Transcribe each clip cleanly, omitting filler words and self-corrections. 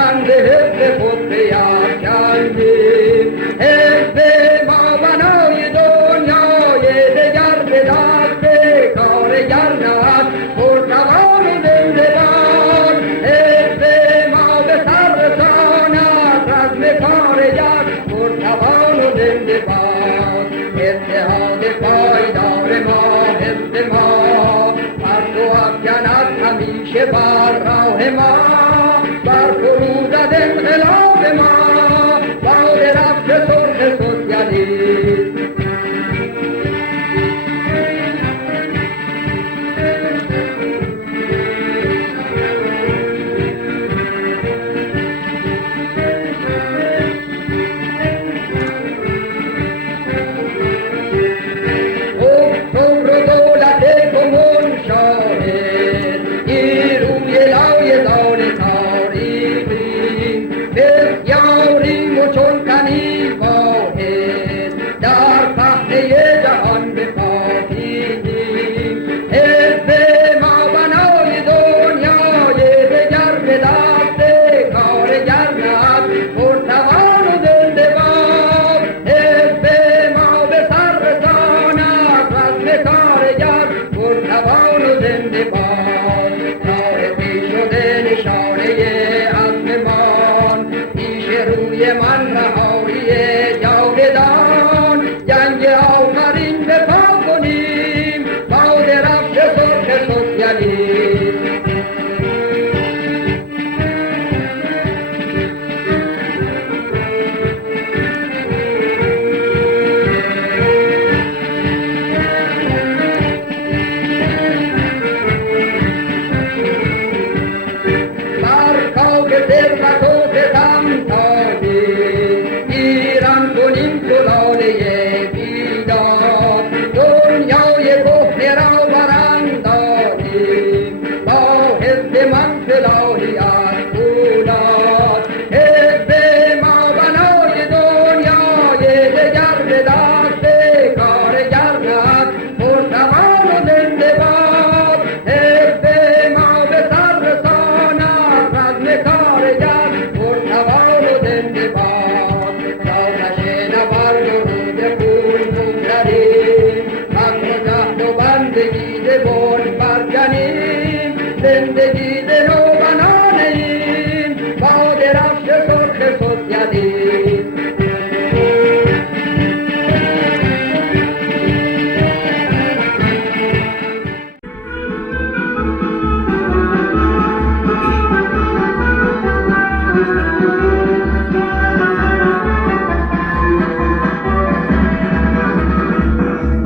بند حزب خود بیفکندیم. حزب ما بنای دنیای دگر به دست کارگر نهد پرتوان و زنده باد. حزب ما به سر رساند رزم کارگر پرتوان و زنده باد. اتحاد پایدار ما حزب ما پرتو افکند همیشه بر راه ما، بر فروزد انقلاب ما باد رفت سرخ سوسیالیسم.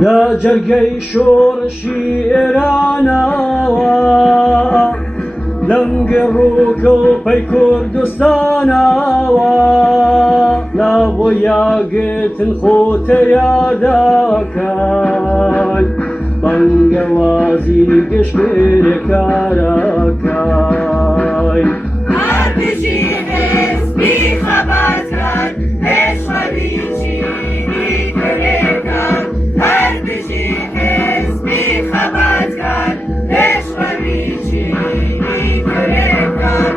لە جەرگەی شۆڕشی ئێرانەوە لەم گەڕووکە و پەی کوردستانەوە لا بۆ یاگتن خۆتە یادەکەی بەنگەوازی گشتێکارەکەی هەربژی حزبی خەباتکار پێشوەریی کرێکار هەربژی حزبی خەباتکار پێشوەریی کرێکار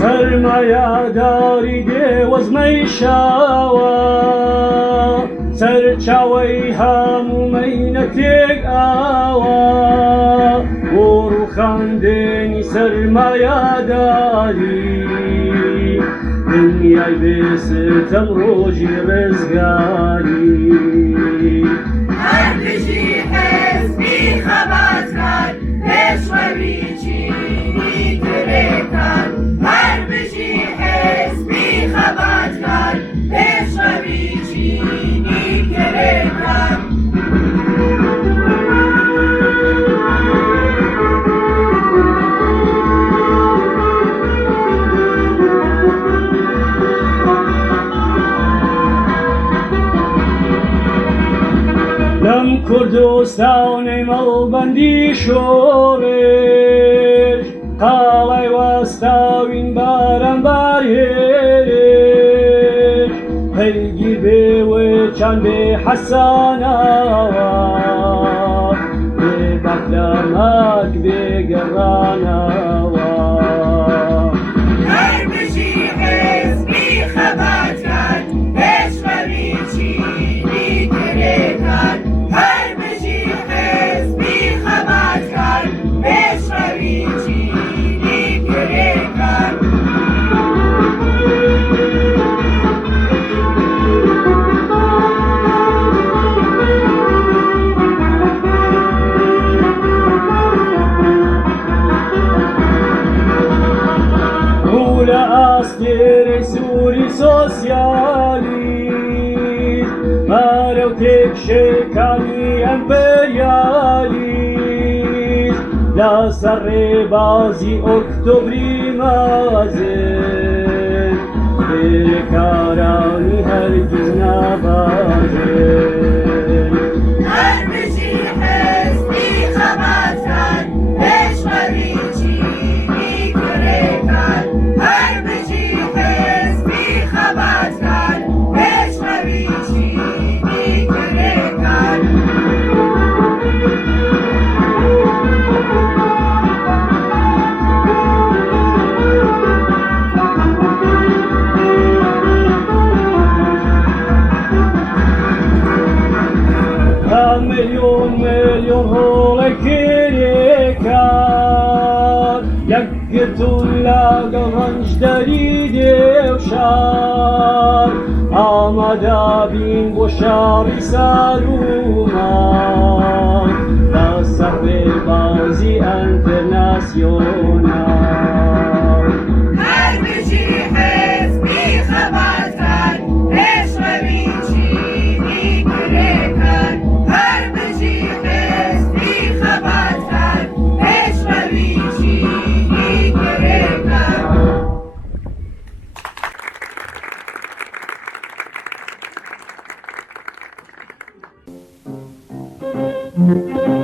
سەرمایەداری دێوەزمەی شاوە سەرچاوەی هەموومەی نەتێک ئاوە بۆ ڕووخاندنی سەرمایەداری دنیای بێستەم ڕۆژی ڕێزگاری هەربژی حزبی خەباتکار پێشوەریی کرێکار هەربژی حزبی خەباتکار پێشوەریی کرێکار لەم کوردستانەی مەڵبەندی شۆڕش قاڵای وەستاوین باران باری هێرش هەرگیر بێوە چەند بێ حەسانەوە بێ بەکلەمەک بێگەڕانەوە هەربژی حزبی خەباتکار پێشخەوی چینی کرێکار هەربژی حزبی خەباتکار پێشخەوی چینی کرێکار لە ئاستێرەی سووری سۆسیالیست مارە و تێکشەکانی ئەمپەریالیست لەسەر ڕێبازی ئۆکتۆبری مازن کرێکارانی هەرگیز نابازن هەربژی حزبی خەباتکار پێشخەوی چینی کرێکار هەربژی حزبی خەباتکار پێشخەوی چینی کرێکار مليون مليون هوڵی کرێکار یەکگرتون لاگەڵ ڕەنجدەری دێوشار ئامادەبین بۆ شاڕی سارومان لەسەر ڕێبازی ئەنتەرناسیۆنال هەربژی حزبی خەباتکار پێشخەوی چینی کرێکار هەربژی حزبی خەباتکار پێشخەوی چینی کرێکار Thank you.